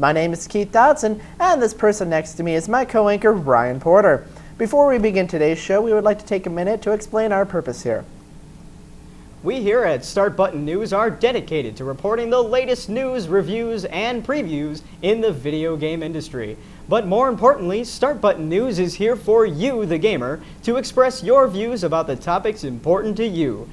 My name is Keith Dotson, and this person next to me is my co-anchor, Ryan Porter. Before we begin today's show, we would like to take a minute to explain our purpose here. We here at Start Button News are dedicated to reporting the latest news, reviews, and previews in the video game industry. But more importantly, Start Button News is here for you, the gamer, to express your views about the topics important to you.